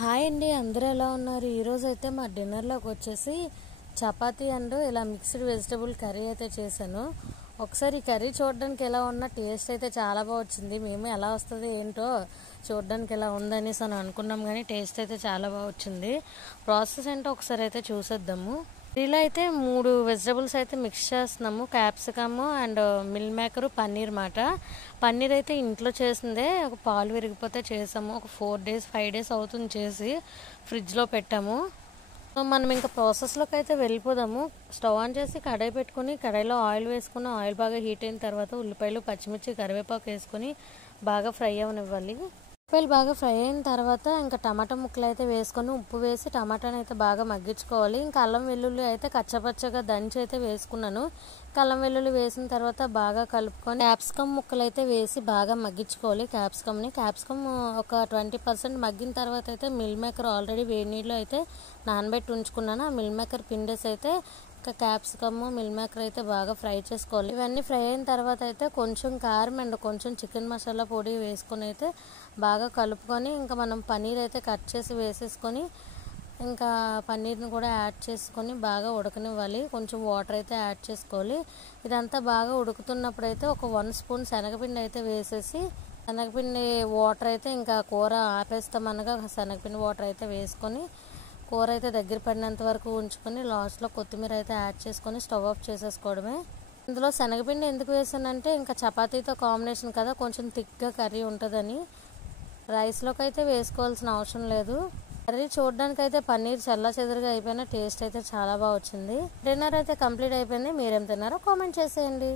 Hi అండి, అందరూ ఎలా ఉన్నారు? ఈరోజు అయితే మా డిన్నర్లోకి వచ్చేసి చపాతీ అండ్ ఇలా మిక్స్డ్ వెజిటబుల్ కర్రీ అయితే చేశాను. ఒకసారి ఈ కర్రీ చూడడానికి ఎలా ఉన్నా టేస్ట్ అయితే చాలా బాగా వచ్చింది. మేము ఎలా వస్తుంది ఏంటో చూడడానికి ఎలా ఉందనేసి అని అనుకున్నాం, కానీ టేస్ట్ అయితే చాలా బాగా వచ్చింది. ప్రాసెస్ ఏంటో ఒకసారి అయితే చూసేద్దాము. ఇలా అయితే 3 వెజిటబుల్స్ అయితే మిక్స్ చేస్తున్నాము. Capsicum and meal maker, paneer మాట. పన్నీర్ అయితే ఇంట్లో చేసిందే, ఒక పాలు విరిగిపోతే చేసాము. ఒక 4 డేస్ 5 డేస్ అవుతుంది చేసి, ఫ్రిడ్జ్లో పెట్టాము. మనం ఇంకా ప్రాసెస్లోకి అయితే వెళ్ళిపోదాము. స్టవ్ ఆన్ చేసి కడాయి పెట్టుకుని, కడాయిలో ఆయిల్ వేసుకుని, ఆయిల్ బాగా హీట్ అయిన తర్వాత ఉల్లిపాయలు, పచ్చిమిర్చి, కరివేపాకు వేసుకొని బాగా ఫ్రై అవనివ్వాలి. ఉల్లిపాయలు బాగా ఫ్రై అయిన తర్వాత ఇంకా టమాటా ముక్కలు అయితే వేసుకొని ఉప్పు వేసి టమాటాని అయితే బాగా మగ్గించుకోవాలి. ఇంకా అల్లం వెల్లుల్లి అయితే కచ్చపచ్చగా దంచి అయితే వేసుకున్నాను. అల్లం వెల్లుల్లి వేసిన తర్వాత బాగా కలుపుకొని క్యాప్సికమ్ ముక్కలు అయితే వేసి బాగా మగ్గించుకోవాలి. క్యాప్సికమ్ ఒక 20% మగ్గిన తర్వాత అయితే మిల్ మేకర్ ఆల్రెడీ వేడి నీళ్ళు అయితే నానబెట్టి ఉంచుకున్నాను. ఆ మిల్ మేకర్ పిండేసి అయితే క్యాప్సికమ్, మిల్ మేకర్ అయితే బాగా ఫ్రై చేసుకోవాలి. ఇవన్నీ ఫ్రై అయిన తర్వాత అయితే కొంచెం కారం అండ్ కొంచెం చికెన్ మసాలా పొడి వేసుకొని అయితే బాగా కలుపుకొని ఇంకా మనం పన్నీర్ అయితే కట్ చేసి వేసేసుకొని ఇంకా పన్నీర్ని కూడా యాడ్ చేసుకొని బాగా ఉడకనివ్వాలి. కొంచెం వాటర్ అయితే యాడ్ చేసుకోవాలి. ఇదంతా బాగా ఉడుకుతున్నప్పుడు అయితే ఒక 1 స్పూన్ శనగపిండి అయితే వేసేసి, శనగపిండి వాటర్ అయితే ఇంకా కూర ఆపేస్తామనగా శనగపిండి వాటర్ అయితే వేసుకొని కూర అయితే దగ్గర పడినంత వరకు ఉంచుకొని లాస్ట్లో కొత్తిమీర అయితే యాడ్ చేసుకొని స్టవ్ ఆఫ్ చేసేసుకోవడమే. ఇందులో శనగపిండి ఎందుకు వేసానంటే ఇంకా చపాతీతో కాంబినేషన్ కదా, కొంచెం థిక్గా కర్రీ ఉంటుందని. రైస్లోకి అయితే వేసుకోవాల్సిన అవసరం లేదు. కర్రీ చూడడానికి అయితే పన్నీర్ చల్ల చెదురుగా అయిపోయినా టేస్ట్ అయితే చాలా బాగా వచ్చింది. డిన్నర్ అయితే కంప్లీట్ అయిపోయింది. మీరేం తిన్నారో కామెంట్ చేసేయండి.